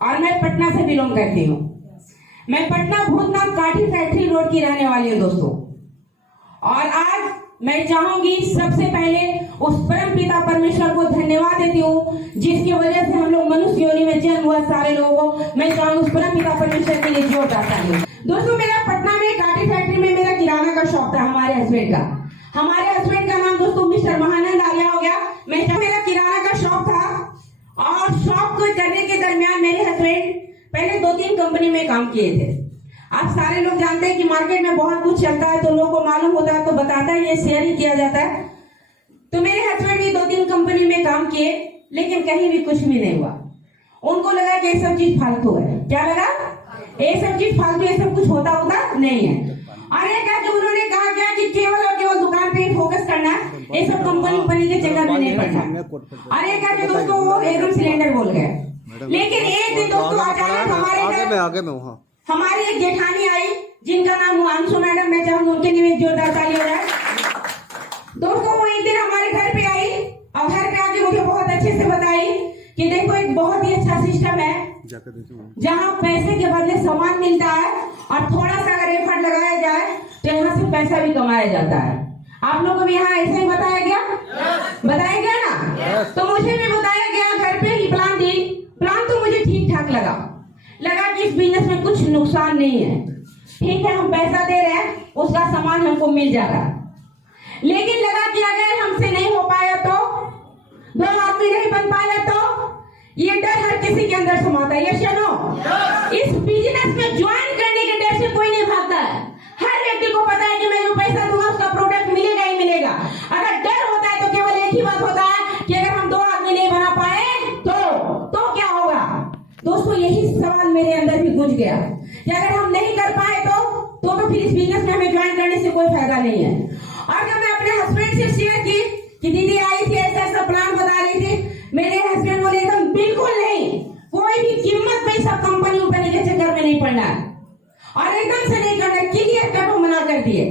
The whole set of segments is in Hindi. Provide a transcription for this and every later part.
और मैं पटना से बिलोंग करती हूँ। मैं पटना भूतनाथ काठी फैक्ट्री रोड की रहने वाली हूँ दोस्तों। और आज मैं चाहूंगी सबसे पहले उस परम पिता परमेश्वर को धन्यवाद देती हूँ जिसकी वजह से हम लोग मनुष्य योनि में जन्म हुआ सारे लोगों को। मैं चाहूंगी उस परम पिता परमेश्वर के लिए जोर डालता हूँ। दोस्तों मेरा पटना में काठी फैक्ट्री में मेरा किराना का शॉप था हमारे हस्बैंड का। हमारे हस्बैंड का नाम दोस्तों मिस्टर महानंद आर्या हो गया। मेरा किराना का शॉप था और शॉप को करने के दरमियान मेरे हस्बैंड पहले 2-3 कंपनी में काम किए थे। आप सारे लोग जानते हैं कि मार्केट में बहुत कुछ चलता है तो लोगों को मालूम होता है तो बताता है, ये शेयर ही किया जाता है। तो मेरे हस्बैंड भी 2-3 कंपनी में काम किए लेकिन कहीं भी कुछ भी नहीं हुआ। उनको लगा कि ये सब चीज फालतू है। क्या लगा? ये सब चीज फालतू, ये सब कुछ होता नहीं है। और ये क्या कि उन्होंने कहा क्या कि केवल और केवल दुकान पे फोकस करना है, ये सब कंपनी के चक्कर में नहीं पड़ना। और ये क्या कि दोस्तों वो एकदम सिलेंडर बोल गए। लेकिन एक दिन दोस्तों अचानक हमारी एक जेठानी आई जिनका नाम हुआ अंशु मैडम। मैं चाहूंगी उनके लिए जोरदार ताली हो जाए। दोस्तों वो एक दिन हमारे घर पे आई और घर पे आके मुझे बहुत अच्छे से बताई कि देखो एक बहुत ही अच्छा सिस्टम है जहाँ पैसे के बदले सामान मिलता है और थोड़ा सा अगर एफर्ट लगाया जाए तो यहाँ से पैसा भी कमाया जाता है। आप लोगों को भी यहाँ ऐसा ही बताया गया? बताया गया ना? तो मुझे भी बताया गया, घर पे ही प्लान दी। प्लान तो मुझे ठीक ठाक लगा कि इस बिजनेस में कुछ नुकसान नहीं है। ठीक है, हम पैसा दे रहे हैं, उसका सामान हमको मिल जा रहा है। लेकिन लगा कि अगर हमसे नहीं हो पाया तो, 2 आदमी नहीं बन पाया तो, ये डर हर किसी के अंदर समाता है। यस या नो? इस बिजनेस में ज्वाइन करने के डर से कोई नहीं भागता है। हर व्यक्ति को पता है कि मैं जो पैसा दूंगा उसका प्रोडक्ट मिलेगा ही मिलेगा। अगर डर होता है तो केवल एक ही बात होता है कि अगर हम 2 आदमी नहीं बना पाए तो क्या होगा? दोस्तों यही सवाल मेरे अंदर भी गूंज गया कि अगर हम नहीं कर पाए तो फिर इस बिजनेस में हमें ज्वाइन करने से कोई फायदा नहीं है। और जब मैं अपने हस्बैंड से शेयर की कि दीदी आई थी ऐसा प्लान बता रही थी, मेरे हस्बैंड बोले एकदम बिल्कुल नहीं, कोई भी कीमत पे सब कंपनी उठाने के चक्कर में नहीं पड़ना है और एकदम से नहीं करना, क्लियर कट वो मना कर दिए।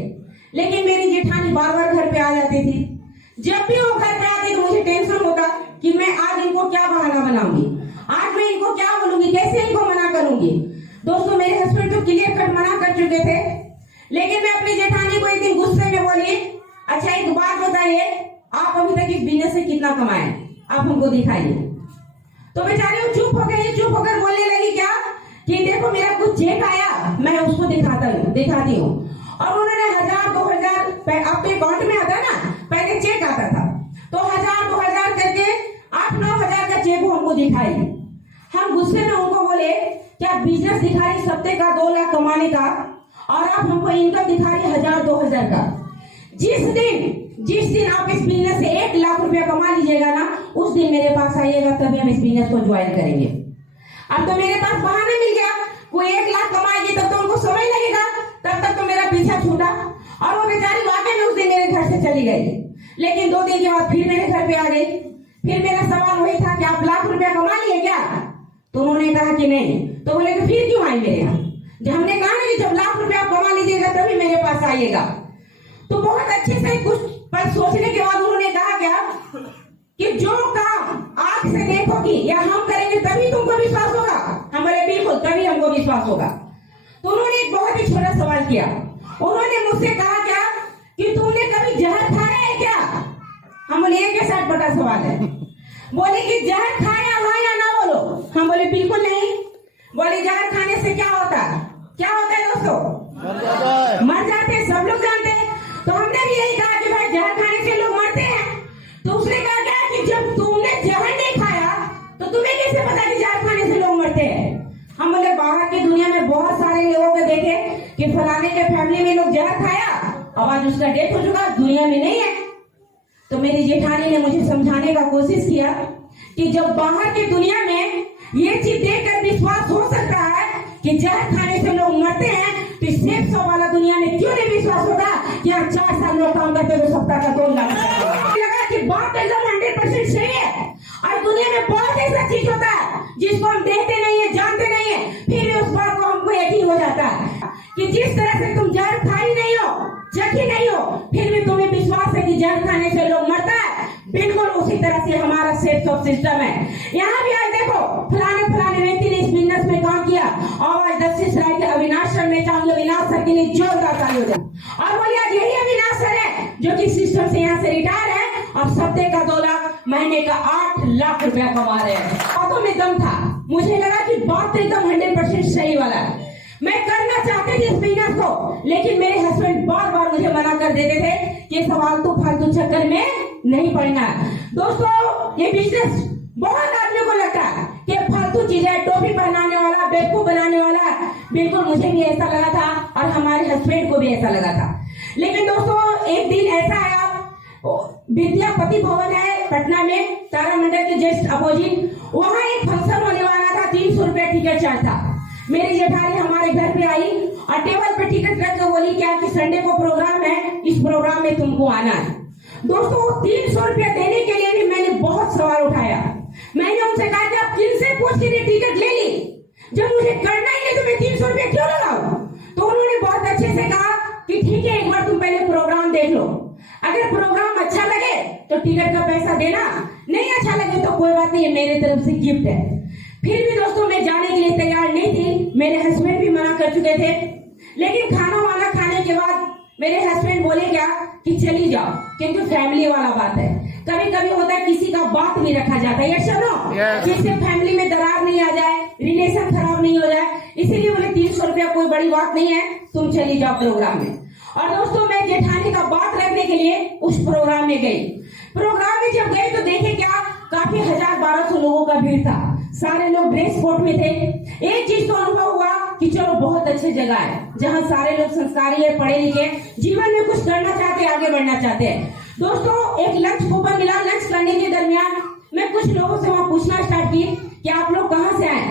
लेकिन मेरी जेठानी बार-बार घर पे आ जाती थी। जब भी वो घर पे आती तो मुझे टेंशन होता कि मैं आज इनको क्या बहाना बनाऊंगी, आज मैं इनको क्या बोलूंगी, कैसे इनको मना करूंगी। दोस्तों मेरे हस्बैंड तो क्लियर कट मना कर चुके थे। लेकिन मैं अपनी जेठानी को एक दिन गुस्से में बोली, अच्छा एक बात बताइए, आप अभी तक इस बिजनेस से कितना कमाए, आप हमको दिखाइए। तो बेचारी वो चुप हो गई, बोलने लगी क्या कि देखो मेरा कुछ चेक आया, मैं उसको दिखाती हूँ। और उन्होंने 1000-2000 आपके अकाउंट में आता ना, पहले चेक आता था, तो 1000-2000 करके 8-9 का चेक वो हमको दिखाई। हम गुस्से में उनको बोले क्या बिजनेस दिखा रही सप्ते का 2 लाख कमाने का और आप हमको इनकम दिखा रही 1000-2000 का। जिस दिन आप इस बिजनेस से 1 लाख रुपया कमा लीजिएगा ना, उस दिन मेरे पास आइएगा, तभी हम इस बिजनेस को ज्वाइन करेंगे। अब तो मेरे पास बहाना मिल गया, कोई 1 लाख कमाएगी तब तो उनको समय लगेगा, तब तक तो मेरा पीछा छूटा। और वो बेचारी वाकई में उस दिन मेरे घर से चली गई। लेकिन 2 दिन के बाद फिर मेरे घर पे आ गई। फिर मेरा सवाल वही था कि आप लाख रुपया कमा लिए क्या? तो उन्होंने कहा कि नहीं। तो बोले कि फिर क्यों आए मेरे यहाँ? जब हमने कहा ना कि जब लाख रुपया आप कमा लीजिएगा तभी मेरे पास आइएगा। तो बहुत अच्छे से कुछ पर सोचने के बाद उन्होंने कहा क्या कि जो काम आंख से देखोगी या हम करेंगे तभी तुमको विश्वास होगा। हमारे बिल्कुल तभी हमको विश्वास होगा। तो उन्होंने एक बहुत ही छोटा सवाल किया। उन्होंने मुझसे कहा क्या कि तुमने कभी जहर खाया है क्या? हम बोले ये कैसा बड़ा सवाल है। बोले कि जहर खाया हाँ या ना बोलो। हम बोले बिल्कुल नहीं। बोले जहर खाने से क्या होता है? क्या होता है दोस्तों? मर जाते, सब लोग जानते हैं। तो हमने भी यही कहा कि भाई जहर खाने से लोग मरते हैं। तो उसने कहा क्या कि जब तुमने जहर नहीं खाया तो तुम्हें कैसे पता कि जहर खाने से लोग मरते हैं? हम बोले बाहर की दुनिया में बहुत सारे लोगों को देखे कि फलाने के फैमिली में लोग जहर खाया, अब आज उसका डेथ हो चुका, दुनिया में नहीं है। तो मेरी जेठानी ने मुझे समझाने का कोशिश किया कि जब बाहर की दुनिया में ये चीज देखकर विश्वास हो सकता है कि जहर खाने से लोग मरते हैं, तो सेफ सौ वाला दुनिया में क्यों नहीं विश्वास होगा कि यहाँ 4 साल लोग काम करते हुए सप्ताह का 2 लाख लगा कि बात एकदम 100% सही है। और दुनिया में बहुत ऐसा चीज होता है जिसको हम देखते नहीं है, जानते नहीं है, फिर भी उस बात को हमको यकीन हो जाता है कि जिस तरह से तुम जहर खाई नहीं हो, चखी नहीं हो, फिर भी तुम्हें विश्वास है कि जहर खाने से लोग मरता है। बिल्कुल उसी तरह से हमारा सेफ ऑफ सिस्टम है। यहाँ भी आज देखो फलाने व्यक्ति ने इस बिजनेस में काम किया और आज दक्षिण सराय के अविनाश सर में चाहूंगी अविनाश सर के लिए जोरदार ताली हो जाए। और बोलिए आज यही अविनाश सर है जो कि सिस्टम से यहाँ से रिटायर है और सप्ताह का 2 लाख, महीने का 8 लाख रुपया कमा रहे हैं। बातों में दम था, मुझे लगा कि बात तो एकदम 100% सही वाला है। मैं करना चाहती थी इस बिजनेस को, लेकिन मेरे हस्बैंड बार बार मुझे मना कर देते थे कि फालतू चक्कर में नहीं पड़ना है। दोस्तों ये बिजनेस बहुत आदमियों को लगता है कि फालतू चीजें, टोपी पहनाने वाला, बेवकूफ बनाने वाला। बिल्कुल मुझे भी ऐसा लगा था और हमारे हस्बैंड को भी ऐसा लगा था। लेकिन दोस्तों एक दिन ऐसा आया, विद्यापति भवन है पटना में, तारामंडल के जस्ट अपोजिट, वहाँ एक फंक्शन होने वाला था। 300 रुपया टिकट चार्ज था। मेरी जेठानी हमारे घर पे आई और टेबल पे टिकट रख के बोली क्या कि संडे को प्रोग्राम है, इस प्रोग्राम में तुमको आना है। दोस्तों 300 रुपया देने के लिए भी मैंने बहुत सवाल उठाया। मैंने उनसे कहा कि आप किनसे पूछ के टिकट ले ली, जब मुझे करना ही है तो मैं 300 रुपया क्यों लगाऊं? तो उन्होंने बहुत अच्छे से कहा कि ठीक है, एक बार तुम पहले प्रोग्राम देख लो, अगर प्रोग्राम अच्छा लगे तो टिकट का पैसा देना, नहीं अच्छा लगे तो कोई बात नहीं, मेरे तरफ से गिफ्ट है। फिर भी दोस्तों मैं जाने के लिए तैयार नहीं थी, मेरे हस्बैंड भी मना कर चुके थे। लेकिन खाना वाना खाने के बाद मेरे हस्बैंड बोले क्या कि चली जाओ, क्योंकि फैमिली वाला बात है। कभी कभी होता है किसी का बात नहीं रखा जाता है, जिससे फैमिली में दरार नहीं आ जाए, रिलेशन खराब नहीं हो जाए, इसीलिए बोले 300 रुपया कोई बड़ी बात नहीं है, तुम चली जाओ प्रोग्राम में। और दोस्तों मैं जेठानी का बात रखने के लिए उस प्रोग्राम में गई। प्रोग्राम में जब गए तो देखे क्या, काफी 1000-1200 लोगों का भीड़ था। सारे लोग ड्रेस कोड में थे। एक चीज तो अनुभव हुआ कि चलो बहुत अच्छी जगह है जहाँ सारे लोग संस्कारी है, पढ़े लिखे, जीवन में कुछ करना चाहते हैं, आगे बढ़ना चाहते हैं। दोस्तों एक लंच कूपन मिला। लंच करने के दरमियान मैं कुछ लोगों से वहाँ पूछना स्टार्ट की कि आप लोग कहाँ से आए,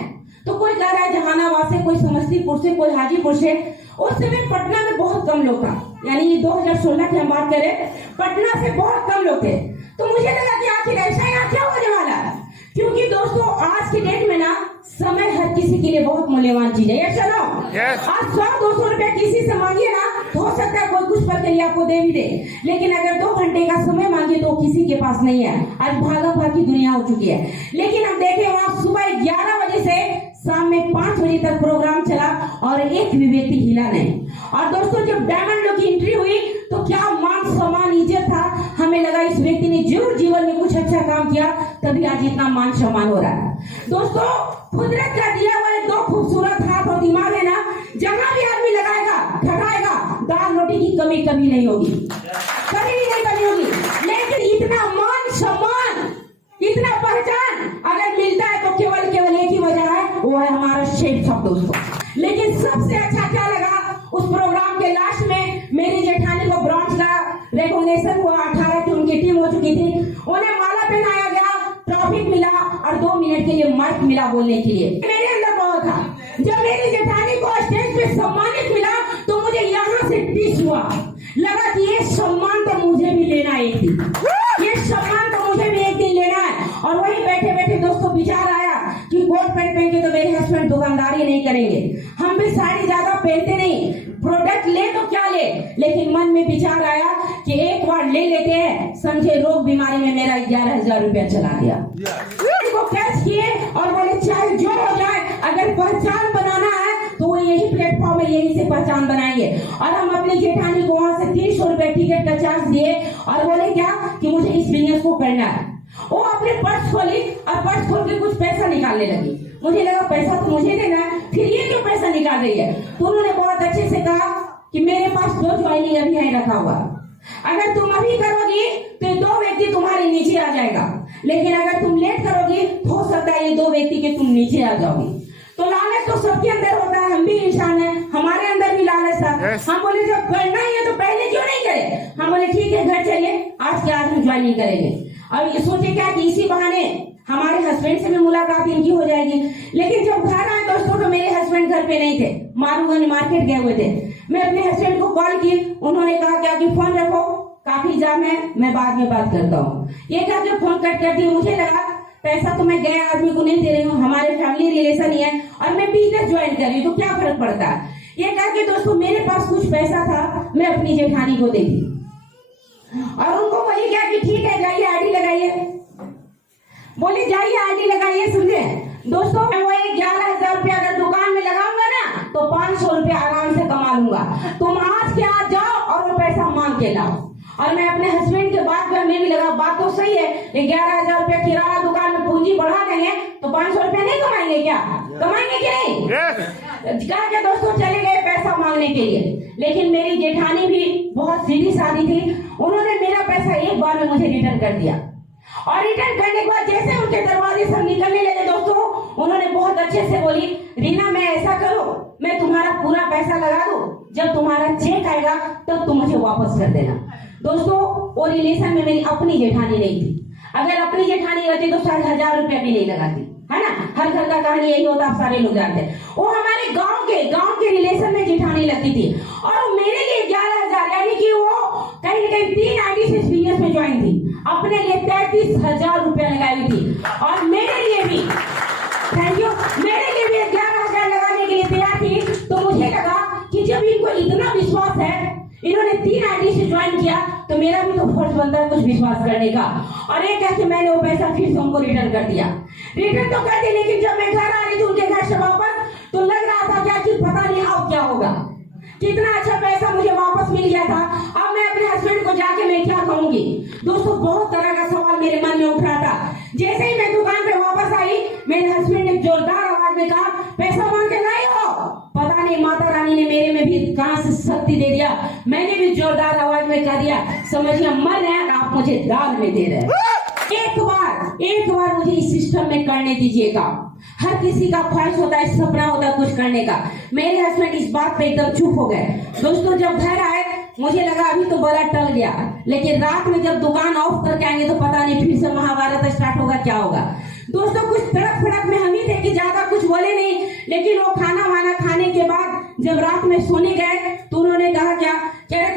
तो कोई कह रहा है जहानाबाद से, कोई समस्तीपुर से, कोई हाजीपुर से। उस समय पटना में बहुत कम लोग था, यानी 2016 की हम बात करें, पटना से बहुत कम लोग थे। तो मुझे लगा कि आखिर ऐसा यहाँ क्या होने वाला है, क्योंकि दोस्तों आज की डेट में ना समय हर किसी के लिए बहुत मूल्यवान चीज है। चलो आज 100-200 रुपया किसी से मांगिए ना, तो हो सकता है कोई कुछ पल के लिए आपको दे भी दे, लेकिन अगर 2 घंटे का समय मांगे तो किसी के पास नहीं है। आज भागा भाग की दुनिया हो चुकी है। लेकिन हम देखे वहाँ सुबह 11 बजे से शाम में 5 बजे तक प्रोग्राम चला और एक भी व्यक्ति हिला नहीं। और दोस्तों जब डायमंड लोग की एंट्री हुई तो क्या मान सम्मान इज्जत था। हमें लगा इस व्यक्ति ने जरूर जीवन में कुछ अच्छा काम किया, तभी आज इतना मान सम्मान हो रहा है। दोस्तों कुदरत का दिया हुआ 2 खूबसूरत हाथ और दिमाग है ना, जहाँ भी आदमी लगाएगा घटाएगा, दाल रोटी की कमी कभी नहीं होगी, कभी भी नहीं कमी होगी। लेकिन इतना मान सम्मान, इतना पहचान अगर मिलता है तो केवल एक ही वजह है, वो है हमारा शेख साहब दोस्तों। लेकिन सबसे अच्छा क्या लगा, उस प्रोग्राम के लास्ट में मेरी जेठानी को ब्रॉन्ज का रिकॉग्निशन हुआ। 18 की उनकी टीम हो चुकी थी, उन्हें माला पहनाया गया, ट्रॉफी मिला और 2 मिनट के लिए माइक मिला बोलने के लिए। मेरे अंदर बहुत था, जब मेरी जेठानी को स्टेज पे सम्मानित मिला तो मुझे यहाँ से टिश हुआ, लगा कि ये सम्मान तो मुझे भी लेना है एक दिन, ये सम्मान तो मुझे भी एक दिन लेना है। और वही बैठे बैठे दोस्तों विचार आया कि कोट पैंट पहन के तो मेरे हस्बैंड दुकानदारी नहीं करेंगे, हम भी साड़ी ज्यादा पहनते नहीं, प्रोडक्ट ले तो क्या ले। लेकिन मन में विचार आया कि एक बार ले लेते हैं, समझे रोग बीमारी में मेरा 11,000 रुपया चला गया। को कैच किए और बोले चाहे जो हो जाए, अगर पहचान बनाना है तो वो यही प्लेटफॉर्म है, यही से पहचान बनाएंगे। और हम अपनी जेठानी को वहां से 300 रुपए टिकट का चार्ज दिए और बोले क्या कि मुझे इस बिजनेस को करना है। वो अपने पर्स खोली और पर्स खोल के कुछ पैसा निकालने लगी। मुझे लगा पैसा तो मुझे देना है, फिर ये क्यों पैसा निकाल रही है। तो उन्होंने बहुत अच्छे से कहा कि मेरे पास 2 ज्वाइनिंग अभी है रखा हुआ, अगर तुम अभी करोगी तो 2 व्यक्ति तुम्हारे नीचे आ जाएगा, लेकिन अगर तुम लेट करोगी हो सकता है ये 2 व्यक्ति के तुम नीचे आ जाओगी। तो लालच तो सबके अंदर होता है, हम भी इंसान है, हमारे अंदर भी लालच हम बोले जब करना ही है तो पहले क्यों नहीं करे। हम बोले ठीक है घर चलिए, आज के आज हम ज्वाइनिंग करेंगे। और ये सोचे क्या कि इसी बहाने हमारे हस्बैंड से भी मुलाकात इनकी हो जाएगी। लेकिन जब घर आए दोस्तों तो मेरे हस्बैंड घर पे नहीं थे, मारूगंज मार्केट गए हुए थे। मैं अपने हस्बैंड को कॉल की, उन्होंने कहा क्या कि फोन रखो, काफी जाम है, मैं बाद में बात करता हूँ। ये क्या कि फोन कट कर दिया। मुझे लगा पैसा तो मैं गए आदमी को नहीं दे रही हूँ, हमारे फैमिली रिलेशन ही है और मैं बिजनेस ज्वाइन कर रही हूँ, तो क्या फर्क पड़ता है। ये कहा कि दोस्तों मेरे पास कुछ पैसा था, मैं अपनी जेठानी को दे दी और उनको बोली क्या कि ठीक है जाइए आईडी लगाइए। बोले जाइए आईडी लगाइए। समझे दोस्तों, मैं वो 11,000 रुपया अगर दुकान में लगाऊंगा ना तो 500 रुपया आराम से कमा लूंगा। तुम आज के आज जाओ और वो पैसा मांग के लाओ। और मैं अपने हस्बैंड के बात में भी लगा, बात तो सही है, 11,000 रुपया किराना दुकान में पूंजी बढ़ा देंगे तो 500 रुपया नहीं कमाएंगे क्या? कमाएंगे कि नहीं? कहा क्या दोस्तों चले गए पैसा मांगने के लिए। लेकिन मेरी जेठानी भी बहुत सीधी सादी थी, उन्होंने मेरा पैसा एक बार में मुझे रिटर्न कर दिया। और रिटर्न करने के बाद जैसे उनके दरवाजे से निकलने लगे दोस्तों, उन्होंने बहुत अच्छे से बोली, रीना मैं ऐसा करो, मैं तुम्हारा पूरा पैसा लगा दूं, जब तुम्हारा चेक आएगा तब तुम मुझे वापस कर देना। दोस्तों वो रिलेशन में मेरी अपनी जेठानी नहीं थी, अगर अपनी जेठानी रहती तो शायद 1,000 रुपया भी नहीं लगाती, है ना। हर घर का कहानी यही होता, आप सारे लोग जानते हैं। वो हमारे गांव के रिलेशन में जेठानी लगती थी और मेरे लिए 11,000 यानी कि वो कहीं ना कहीं 3 आईडी से बिजनेस में ज्वाइन थी, अपने लिए 33,000 रुपया लगाई थी। और मेरे लिए भी थैंक यू, मेरे लिए भी 11,000 लगाने के लिए तैयार थी। तो मुझे लगा कि जब इनको इतना विश्वास है, इन्होंने 3 आईडी से ज्वाइन किया, तो मेरा भी तो फर्ज बनता है कुछ विश्वास करने का। और ये कह के मैंने वो पैसा फिर से उनको रिटर्न कर दिया। रिटर्न तो कर दिया, लेकिन जब मैं घर आ रही थी उनके घर से वापस, तो लग रहा था क्या कि पता नहीं अब क्या होगा। कितना अच्छा पैसा मुझे वापस मिल गया था। अब मैं अपने हस्बैंड को जाके मैं क्या कहूंगी। दोस्तों बहुत तरह का सवाल मेरे मन में उठ रहा था। जैसे ही मैं दुकान पे वापस आई, मेरे हस्बैंड ने जोरदार आवाज में कहा, पैसा मांग के लाई हो। पता नहीं माता रानी ने मेरे में भी कहां से शक्ति दे दिया, मैंने भी जोरदार आवाज में कह दिया, समझिए मर रहे हैं आप मुझे दाल में दे रहे हैं। एक बार मुझे इस सिस्टम में करने दीजिएगा। हर किसी का ख्वाहिश होता है, सपना होता है कुछ करने का। मेरे हस्बैंड इस बात पे एकदम चुप हो गए। दोस्तों जब घर आए मुझे लगा अभी तो बड़ा टल गया, लेकिन रात में जब दुकान ऑफ करके आएंगे तो पता नहीं फिर से महाभारत स्टार्ट होगा, क्या होगा। दोस्तों कुछ तड़क फड़क में हम ही थे कि ज्यादा कुछ बोले नहीं, लेकिन वो खाना वाना खाने के बाद जब रात में सोने गए तो उन्होंने कहा क्या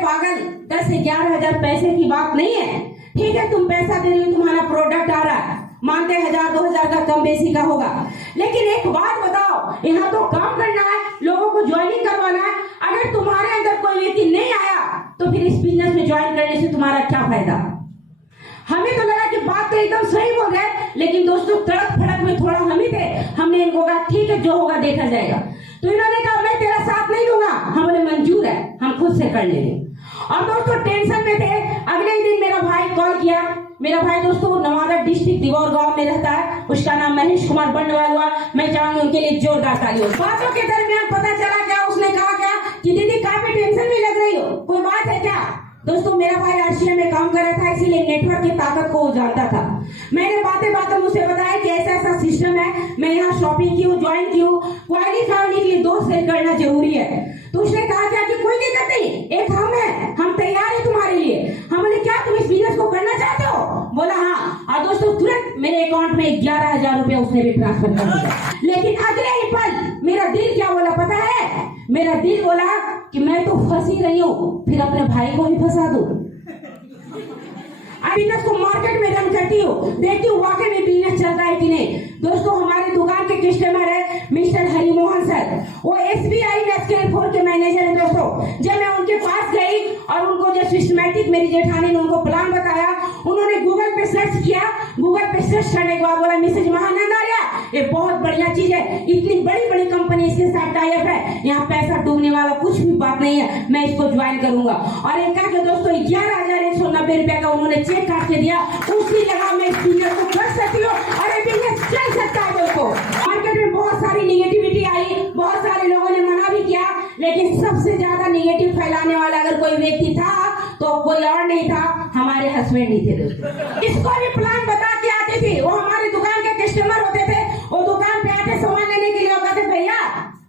पागल, 10 से 11,000 पैसे की बात नहीं है, ठीक है तुम पैसा दे रही हो, तुम्हारा प्रोडक्ट आ रहा है, मानते 1,000-2,000 का कम बेसी का होगा, लेकिन एक बात बताओ, यहाँ तो काम करना है, लोगों को ज्वाइनिंग करवाना है। अगर तुम्हारे अंदर कोई व्यक्ति नहीं आया तो फिर इस बिजनेस में ज्वाइन करने से तुम्हारा क्या फायदा। हमें तो लगा कि बात तो एकदम सही बोल रहे, लेकिन दोस्तों तड़क फड़क में थोड़ा हम ही थे। हमने इनको कहा ठीक है जो होगा देखा जाएगा। तो इन्होंने कहा मैं तेरा साथ नहीं दूंगा। हमने मंजूर है, हम खुद से कर लेंगे। और दोस्तों टेंशन में थे। अगले ही दिन मेरा भाई कॉल किया। मेरा भाई दोस्तों नवादा डिस्ट्रिक्ट दिगौर गांव में रहता है, उसका नाम महेश कुमार बंडवाल हुआ। मैं चाहूंगी उनके लिए जोरदार ताली हो। बातों के दरमियान पता चला क्या, उसने कहा क्या कि दीदी काफी टेंशन में लग रही हो, कोई बात है क्या। दोस्तों मेरा भाई आरसीएम में काम कर रहा था, इसीलिए नेटवर्क की ताकत को वो जानता था। मैंने बातें बातें मुझसे बताया कि ऐसा ऐसा सिस्टम है, मैं यहाँ शॉपिंग की हूँ, ज्वाइन की हूँ, क्वालिफाई होने के लिए 2 सेल करना जरूरी है। तो उसने कहा क्या कि कोई दिक्कत नहीं, एक हम है, हम तैयार है तुम्हारे लिए। हम बोले क्या तुम इस बिजनेस को करना चाहते हो। बोला हाँ। और दोस्तों तुरंत मेरे अकाउंट में 11,000 रुपया उसने भी ट्रांसफर कर दिया। लेकिन अगले ही पल मेरा दिल क्या बोला पता है, मेरा दिल बोला कि मैं तो फंसी रही हूँ, फिर अपने भाई को भी फंसा दूं। बिजनेस को मार्केट में रन करती हूँ, देखती हूँ वाकई में बिजनेस चल रहा है कि नहीं। दोस्तों हमारे दुकान के कस्टमर है मिस्टर हरिमोहन सर, वो SBI में स्केल 4 के मैनेजर है। दोस्तों जब मैं उनके पास गई और उनको जो सिस्टमैटिक मेरी जेठानी ने उनको प्लान बताया, उन्होंने गूगल पे सर्च किया। गूगल पे सर्च करने के बाद बोला मिसेज महानंदारिया ये बहुत बढ़िया चीज है, इतनी बड़ी बड़ी कंपनी इसके साथ टाई अप है, यहाँ पैसा डूबने वाला कुछ भी बात नहीं है, मैं इसको ज्वाइन करूंगा। और एक का दोस्तों 11,190 रुपया का उन्होंने चेक काट के दिया। उसी लगा मैं इस बिजनेस को कर सकती हूँ और ये बिजनेस चल सकता है। दोस्तों मार्केट में बहुत सारी निगेटिविटी आई, बहुत सारे लोगों ने मना भी किया, लेकिन सबसे ज्यादा निगेटिव फैलाने वाला अगर कोई व्यक्ति था तो कोई और नहीं था, हमारे हस्बैंड ही थे। दोस्तों इसको भी प्लान बता के आते थे, वो हमारे दुकान के कस्टमर होते थे, वो दुकान पे आते सामान लेने के लिए कहते भैया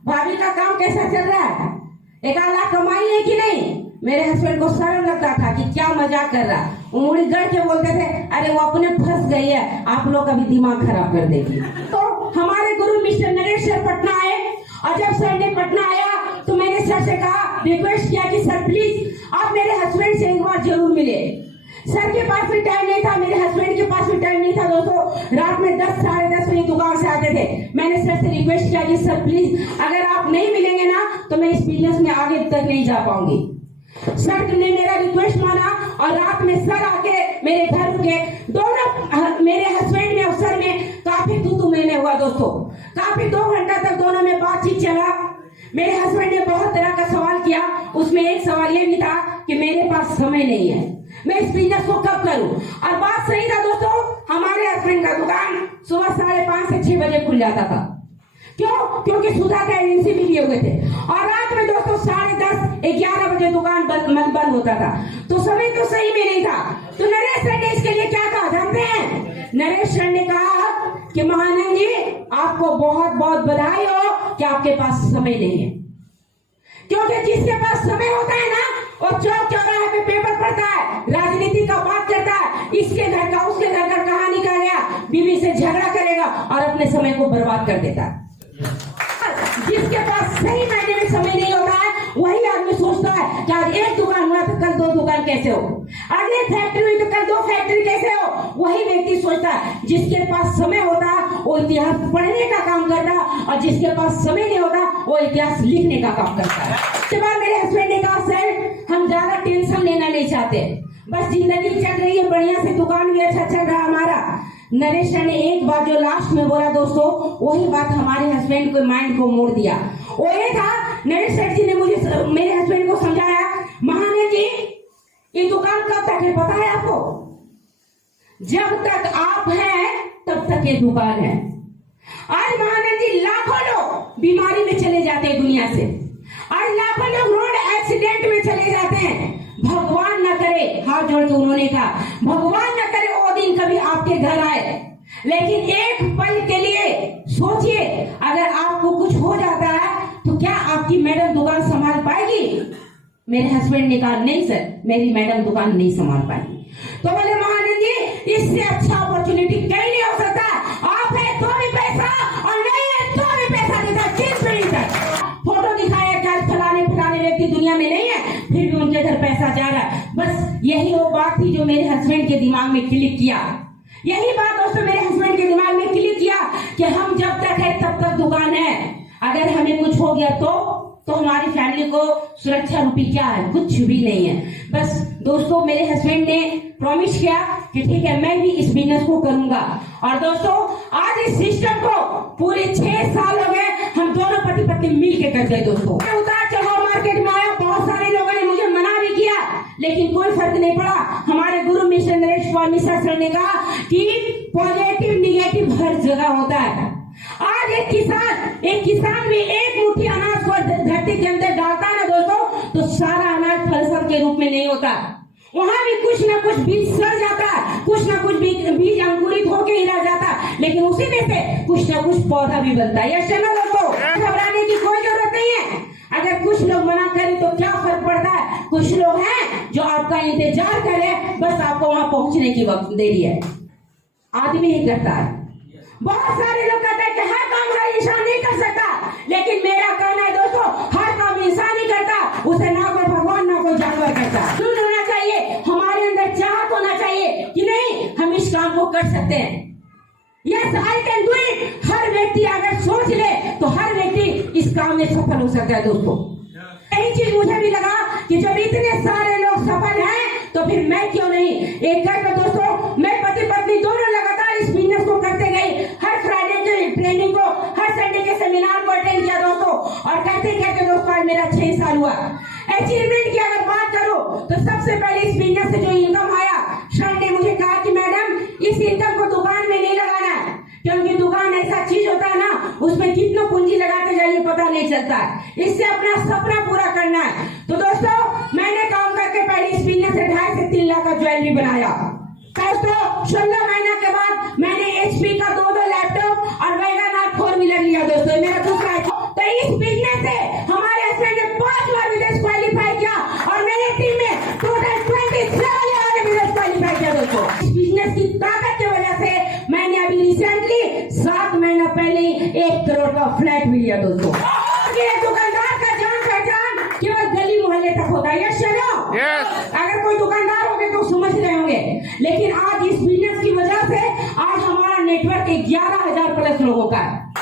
भाभी का काम कैसा चल रहा है, 1 लाख कमाई है कि नहीं। मेरे हस्बैंड को शर्म लगता था कि क्या मजाक कर रहा। वो मुड़ी गड़ के बोलते थे, अरे वो अपने फंस गई है, आप लोग का भी दिमाग खराब कर देगी। तो हमारे गुरु मिस्टर नरेश सर पटना आए, और जब सर ने पटना आया तो मैंने सर से कहा, रिक्वेस्ट किया कि सर प्लीज आप मेरे हस्बैंड से एक बार जरूर मिले। सर के पास भी टाइम नहीं था, मेरे हस्बैंड के पास भी टाइम नहीं था दोस्तों। रात में 10 साढ़े 10 बजे दुकान से आते थे। मैंने सर से रिक्वेस्ट किया कि सर प्लीज अगर आप नहीं मिलेंगे ना तो मैं इस बिजनेस में आगे तक नहीं जा पाऊंगी। सर ने मेरा रिक्वेस्ट माना और रात में सर आके मेरे घर रुके। दोनों मेरे हस्बैंड में और सर में काफी तू मैंने हुआ दोस्तों। काफी 2 घंटा तक दोनों में बातचीत चला। मेरे हस्बैंड ने बहुत तरह का सवाल किया, उसमें एक सवाल ये भी था कि मेरे पास समय नहीं है, मैं इस बिजनेस को कब करूं। और बात सही था दोस्तों, हमारे हस्बैंड का दुकान सुबह 5:30 से 6 बजे खुल जाता था। क्यों? क्योंकि सुधा का एजेंसी भी लिए हुए थे। और रात में दोस्तों 10:30 11 बजे दुकान बंद होता था। तो समय तो सही में नहीं था। तो नरेश सर ने इसके लिए क्या कहा जानते हैं? नरेश सर ने कहा कि महानंद जी आपको बहुत बहुत बधाई हो कि आपके पास समय नहीं है। क्योंकि जिसके पास समय होता है ना वो चौक चौराहे पे पेपर पढ़ता है, राजनीति का बात करता है, इसके घर का उसके घर का कहानी का गया, बीवी से झगड़ा करेगा और अपने समय को बर्बाद कर देता है। जिसके पास सही मायने में समय नहीं होता है वही आदमी सोचता है कि आज एक दुकान हुआ तो कल 2 दुकान कैसे हो, आज एक फैक्ट्री हुई तो कल 2 फैक्ट्री कैसे हो। वही व्यक्ति सोचता है। जिसके पास समय होता है वो इतिहास पढ़ने का काम करता है, और जिसके पास समय नहीं होता वो इतिहास लिखने का काम करता है। उसके बाद मेरे हस्बैंड ने कहा, सर हम ज्यादा टेंशन लेना नहीं चाहते, बस जिंदगी चल रही है बढ़िया से, दुकान भी अच्छा चल रहा हमारा। नरेश सर ने एक बात जो लास्ट में बोला दोस्तों, वही बात हमारे हस्बैंड को माइंड को मोड़ दिया। वो ये था, नरेश सर जी ने मुझे मेरे हस्बैंड को समझाया, महानंद जी ये दुकान कब तक है पता है आपको? जब तक आप हैं तब तक ये दुकान है। आज महानंद जी लाखों लोग बीमारी में चले जाते हैं दुनिया से, आज लाखों लोग रोड एक्सीडेंट में चले जाते हैं। भगवान न करे, हाथ जोड़ के उन्होंने कहा, भगवान न करे वो दिन कभी आपके घर आए, लेकिन एक पल के लिए सोचिए अगर आपको कुछ हो जाता है तो क्या आपकी मैडम दुकान संभाल पाएगी? मेरे हस्बैंड ने कहा, नहीं सर मेरी मैडम दुकान नहीं संभाल पाएगी। तो बोले, महानंद जी इससे अच्छा अपॉर्चुनिटी कहीं नहीं हो सकता। आप है तो भी पैसा और नहीं है तो भी पैसा देता। किस फोटो दिखाया क्या फलाने व्यक्ति दुनिया में नहीं है, फिर भी उनके घर पैसा जा रहा है। बस यही वो बात थी जो मेरे हस्बैंड के दिमाग में क्लिक किया। यही बात दोस्तों मेरे हस्बैंड के दिमाग में क्लिक किया कि हम जब तक है तब तक दुकान है, अगर हमें कुछ हो गया तो हमारी फैमिली को सुरक्षा रूपी क्या है? कुछ भी नहीं है। बस दोस्तों मेरे हस्बैंड ने प्रॉमिस किया कि ठीक है मैं भी इस बिजनेस को करूंगा। और दोस्तों आज इस सिस्टम को पूरे 6 साल हो गए, हम दोनों पति पत्नी मिल के करते हैं। दोस्तों उतार चढ़ाव मार्केट में आया, बहुत सारे लोगों ने मुझे मना भी किया, लेकिन कोई फर्क नहीं पड़ा। हमारे गुरु मिस्टर नरेश मिश्रा सर ने कहा कि पॉजिटिव निगेटिव हर जगह होता है। आज एक किसान भी एक मुट्ठी अनाज को धरती के अंदर डालता है ना दोस्तों, तो सारा अनाज फलसर के रूप में नहीं होता, वहां भी कुछ ना कुछ बीज सड़ जाता है, कुछ ना कुछ बीज अंकुरित होके ही रह जाता है, लेकिन उसी में से कुछ ना कुछ पौधा भी बनता है। यह ना दोस्तों घबराने की कोई जरूरत नहीं है। अगर कुछ लोग मना करें तो क्या फर्क पड़ता है? कुछ लोग हैं जो आपका इंतजार करे, बस आपको वहां पहुंचने की वक्त देरी है। आदमी ही करता है। बहुत सारे लोग कहते हैं कि हर काम हर इंसान नहीं कर सकता, लेकिन मेरा कहना है दोस्तों हर काम इंसान ही करता, उसे ना कोई भगवान ना कोई जानवर करता। सुन होना चाहिए, हमारे अंदर चाहत होना चाहिए कि नहीं हम इस काम को कर सकते हैं। Yes I can do it. हर व्यक्ति अगर सोच ले तो हर व्यक्ति इस काम में सफल हो सकता है। दोस्तों यही चीज मुझे भी लगा कि जब इतने सारे लोग सफल हैं तो फिर मैं क्यों नहीं। एक करके दोस्तों मैं पति पत्नी दोनों लगातार इस बिजनेस को करते गए। हर फ्राइडे के ट्रेनिंग को, हर संडे के सेमिनार को अटेंड किया दोस्तों, और करते करते दोस्तों आज मेरा 6 साल हुआ। अचीवमेंट की अगर बात करो तो सबसे पहले इस बिजनेस से जो इनकम आया, सर ने मुझे कहा कि मैडम इस इनकम को दुकान में नहीं लगाना है, क्योंकि दुकान ऐसा चीज होता है ना उसमें कितना पूंजी लगाते जाइए पता नहीं चलता है, इससे अपना सपना पूरा करना है। तो दोस्तों मैंने काम करके पहले इस बिजनेस से 2.5 से 3 लाख का ज्वेलरी बनाया। दोस्तों 16 महीने के बाद मैंने HP का 2 लैपटॉप और वैगन R 4 व्हीलर लिया। दोस्तों मेरा दूसरा। तो इस बिजनेस से हमारे हस्बैंड ने 5 बार का फ्लैट भी लिया दोस्तों। कि एक दुकानदार का जान पहचान केवल गली मोहल्ले तक होता है। यस अगर कोई दुकानदार होंगे तो समझ रहे होंगे, लेकिन आज इस बिजनेस की वजह से आज हमारा नेटवर्क 11,000 प्लस लोगों का है।